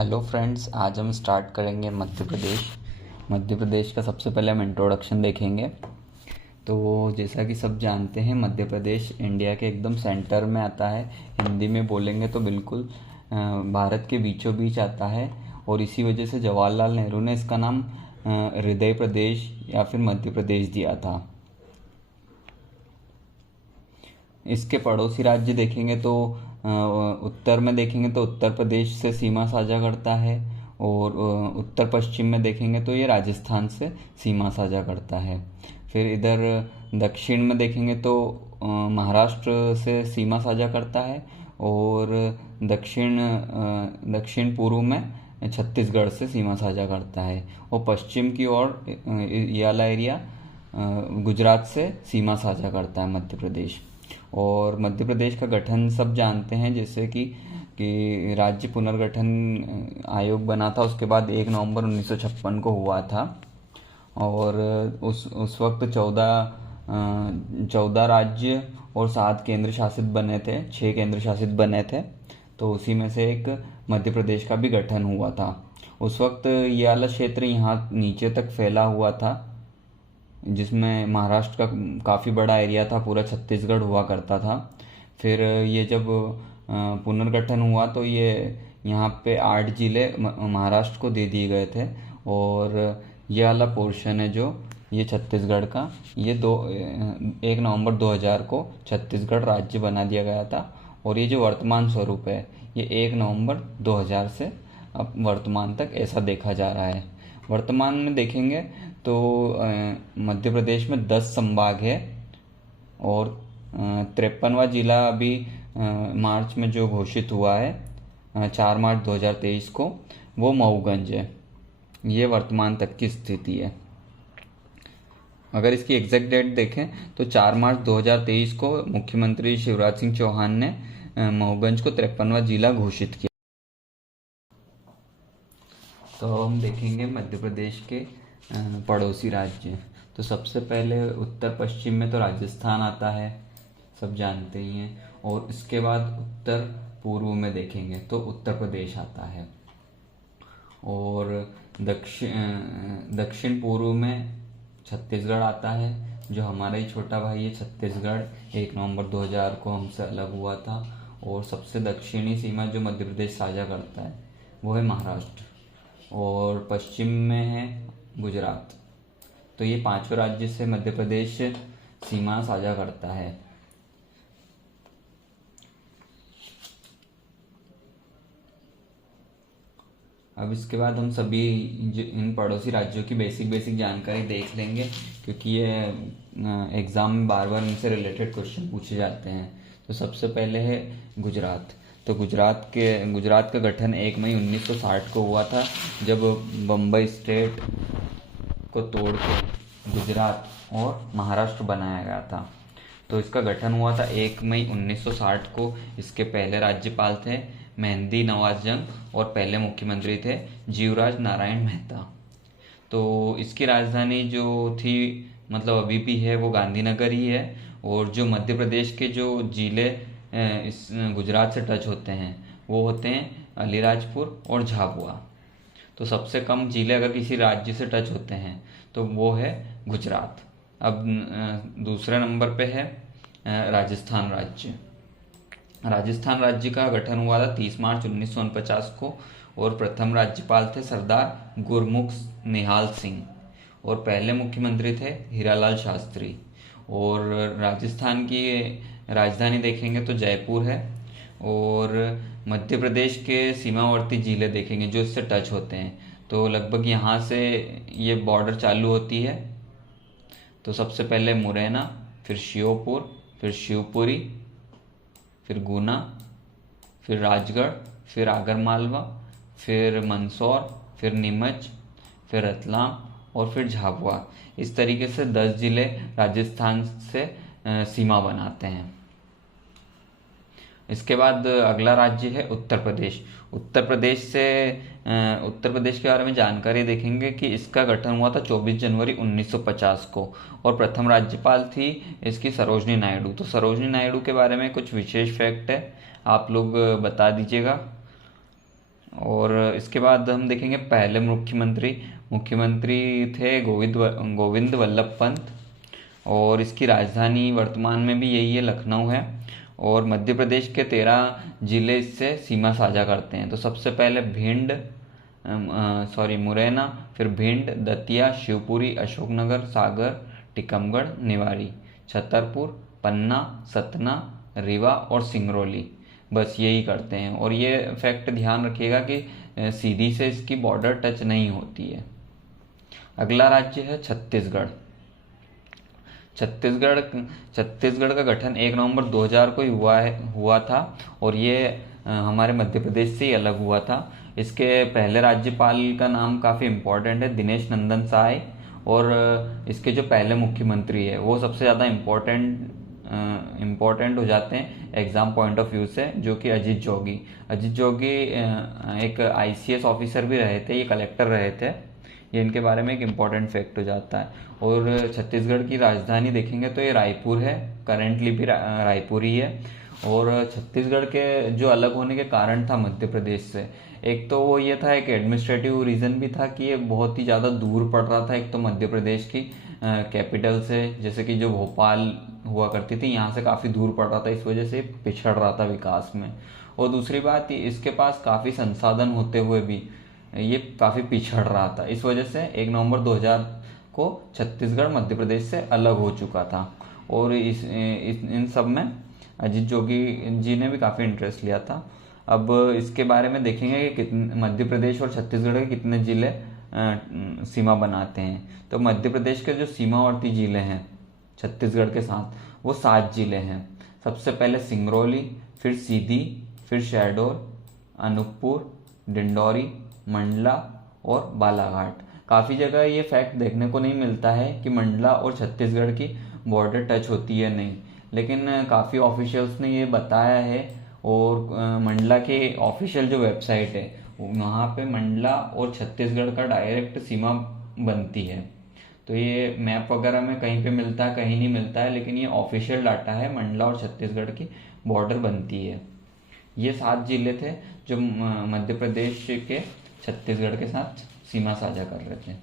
Hello friends, आज हम start करेंगे मध्य प्रदेश का सबसे पहले हम इंट्रोडक्शन देखेंगे। तो जैसा कि सब जानते हैं, मध्य प्रदेश इंडिया के एकदम सेंटर में आता है। हिंदी में बोलेंगे तो बिल्कुल भारत के बीचों बीच आता है। और इसी वजह से जवाहरलाल नेहरू ने इसका नाम हृदय प्रदेश या फिर मध्य प्रदेश दिया था। इसके पड़ोसी राज्य देखेंगे तो उत्तर में देखेंगे तो उत्तर प्रदेश से सीमा साझा करता है। और उत्तर पश्चिम में देखेंगे तो ये राजस्थान से सीमा साझा करता है। फिर इधर दक्षिण में देखेंगे तो महाराष्ट्र से सीमा साझा करता है। और दक्षिण पूर्व में छत्तीसगढ़ से सीमा साझा करता है। और पश्चिम की ओर ये वाला एरिया गुजरात से सीमा साझा करता है मध्य प्रदेश। और मध्य प्रदेश का गठन सब जानते हैं, जैसे कि राज्य पुनर्गठन आयोग बना था, उसके बाद 1 नवंबर 1956 को हुआ था। और उस वक्त 14 राज्य और 7 केंद्र शासित बने थे, 6 केंद्र शासित बने थे। तो उसी में से एक मध्य प्रदेश का भी गठन हुआ था। उस वक्त ये वाला क्षेत्र यहाँ नीचे तक फैला हुआ था, जिसमें महाराष्ट्र का काफ़ी बड़ा एरिया था, पूरा छत्तीसगढ़ हुआ करता था। फिर ये जब पुनर्गठन हुआ तो ये यहाँ पे 8 जिले महाराष्ट्र को दे दिए गए थे। और ये वाला पोर्शन है जो ये छत्तीसगढ़ का, ये 1 नवंबर 2000 को छत्तीसगढ़ राज्य बना दिया गया था। और ये जो वर्तमान स्वरूप है, ये 1 नवंबर 2000 से अब वर्तमान तक ऐसा देखा जा रहा है। वर्तमान में देखेंगे तो मध्य प्रदेश में 10 संभाग है। और 53वां जिला अभी मार्च में जो घोषित हुआ है 4 मार्च 2023 को, वो मऊगंज है। ये वर्तमान तक की स्थिति है। अगर इसकी एग्जैक्ट डेट देखें तो 4 मार्च 2023 को मुख्यमंत्री शिवराज सिंह चौहान ने मऊगंज को 53वां जिला घोषित किया। तो हम देखेंगे मध्य प्रदेश के पड़ोसी राज्य। तो सबसे पहले उत्तर पश्चिम में तो राजस्थान आता है, सब जानते ही हैं। और इसके बाद उत्तर पूर्व में देखेंगे तो उत्तर प्रदेश आता है। और दक्षिण पूर्व में छत्तीसगढ़ आता है, जो हमारा ही छोटा भाई है छत्तीसगढ़। 1 नवंबर 2000 को हमसे अलग हुआ था। और सबसे दक्षिणी सीमा जो मध्य प्रदेश साझा करता है वो है महाराष्ट्र। और पश्चिम में है गुजरात। तो ये 5 राज्य से मध्य प्रदेश सीमा साझा करता है। अब इसके बाद हम सभी इन पड़ोसी राज्यों की बेसिक जानकारी देख लेंगे, क्योंकि ये एग्ज़ाम में बार बार इनसे रिलेटेड क्वेश्चन पूछे जाते हैं। तो सबसे पहले है गुजरात। तो गुजरात का गठन 1 मई 1960 को हुआ था, जब बम्बई स्टेट को तोड़ के गुजरात और महाराष्ट्र बनाया गया था। तो इसका गठन हुआ था 1 मई 1960 को। इसके पहले राज्यपाल थे मेहंदी नवाज जंग और पहले मुख्यमंत्री थे जीवराज नारायण मेहता। तो इसकी राजधानी जो थी, मतलब अभी भी है, वो गांधीनगर ही है। और जो मध्य प्रदेश के जो जिले इस गुजरात से टच होते हैं वो होते हैं अलीराजपुर और झाबुआ। तो सबसे कम जिले अगर किसी राज्य से टच होते हैं तो वो है गुजरात। अब दूसरे नंबर पे है राजस्थान राज्य। राजस्थान राज्य का गठन हुआ था 30 मार्च 1949 को। और प्रथम राज्यपाल थे सरदार गुरमुख निहाल सिंह। और पहले मुख्यमंत्री थे हीरालाल शास्त्री। और राजस्थान की राजधानी देखेंगे तो जयपुर है। और मध्य प्रदेश के सीमावर्ती जिले देखेंगे जो इससे टच होते हैं, तो लगभग यहाँ से ये बॉर्डर चालू होती है। तो सबसे पहले मुरैना, फिर श्योपुर, फिर शिवपुरी, फिर गुना, फिर राजगढ़, फिर आगरमालवा, फिर मंदसौर, फिर नीमच, फिर रतलाम और फिर झाबुआ। इस तरीके से 10 जिले राजस्थान से सीमा बनाते हैं। इसके बाद अगला राज्य है उत्तर प्रदेश। उत्तर प्रदेश के बारे में जानकारी देखेंगे कि इसका गठन हुआ था 24 जनवरी 1950 को। और प्रथम राज्यपाल थी इसकी सरोजनी नायडू। तो सरोजनी नायडू के बारे में कुछ विशेष फैक्ट है, आप लोग बता दीजिएगा। और इसके बाद हम देखेंगे पहले मुख्यमंत्री थे गोविंद वल्लभ पंत। और इसकी राजधानी वर्तमान में भी यही है, लखनऊ है। और मध्य प्रदेश के 13 जिले इससे सीमा साझा करते हैं। तो सबसे पहले मुरैना, फिर भिंड, दतिया, शिवपुरी, अशोकनगर, सागर, टीकमगढ़, निवाड़ी, छतरपुर, पन्ना, सतना, रीवा और सिंगरौली, बस यही करते हैं। और ये फैक्ट ध्यान रखिएगा कि सीधी से इसकी बॉर्डर टच नहीं होती है। अगला राज्य है छत्तीसगढ़। छत्तीसगढ़ छत्तीसगढ़ का गठन 1 नवंबर 2000 को ही हुआ था। और ये हमारे मध्य प्रदेश से ही अलग हुआ था। इसके पहले राज्यपाल का नाम काफ़ी इम्पोर्टेंट है, दिनेश नंदन साय। और इसके जो पहले मुख्यमंत्री है वो सबसे ज़्यादा इम्पोर्टेंट हो जाते हैं एग्ज़ाम पॉइंट ऑफ व्यू से, जो कि अजीत जोगी एक ICS ऑफिसर भी रहे थे, ये कलेक्टर रहे थे। ये इनके बारे में एक इम्पॉर्टेंट फैक्ट हो जाता है। और छत्तीसगढ़ की राजधानी देखेंगे तो ये रायपुर है, करेंटली भी रायपुर ही है। और छत्तीसगढ़ के जो अलग होने के कारण था मध्य प्रदेश से, एक तो वो ये था, एक एडमिनिस्ट्रेटिव रीज़न भी था कि ये बहुत ही ज़्यादा दूर पड़ रहा था एक तो मध्य प्रदेश की कैपिटल से, जैसे कि जो भोपाल हुआ करती थी यहाँ से काफ़ी दूर पड़ रहा था, इस वजह से पिछड़ रहा था विकास में। और दूसरी बात, इसके पास काफ़ी संसाधन होते हुए भी ये काफ़ी पिछड़ रहा था। इस वजह से 1 नवंबर 2000 को छत्तीसगढ़ मध्य प्रदेश से अलग हो चुका था। और इन सब में अजीत जोगी जी ने भी काफ़ी इंटरेस्ट लिया था। अब इसके बारे में देखेंगे कि कितने मध्य प्रदेश और छत्तीसगढ़ के कितने जिले सीमा बनाते हैं। तो मध्य प्रदेश के जो सीमावर्ती जिले हैं छत्तीसगढ़ के साथ, वो 7 जिले हैं। सबसे पहले सिंगरौली, फिर सीधी, फिर शहडोल, अनूपपुर, डिंडौरी, मंडला और बालाघाट। काफ़ी जगह ये फैक्ट देखने को नहीं मिलता है कि मंडला और छत्तीसगढ़ की बॉर्डर टच होती है नहीं, लेकिन काफ़ी ऑफिशियल्स ने ये बताया है। और मंडला के ऑफिशियल जो वेबसाइट है वहाँ पे मंडला और छत्तीसगढ़ का डायरेक्ट सीमा बनती है। तो ये मैप वगैरह में कहीं पे मिलता है, कहीं नहीं मिलता है, लेकिन ये ऑफिशियल डाटा है, मंडला और छत्तीसगढ़ की बॉर्डर बनती है। ये 7 जिले थे जो मध्य प्रदेश के छत्तीसगढ़ के साथ सीमा साझा कर रहे थे।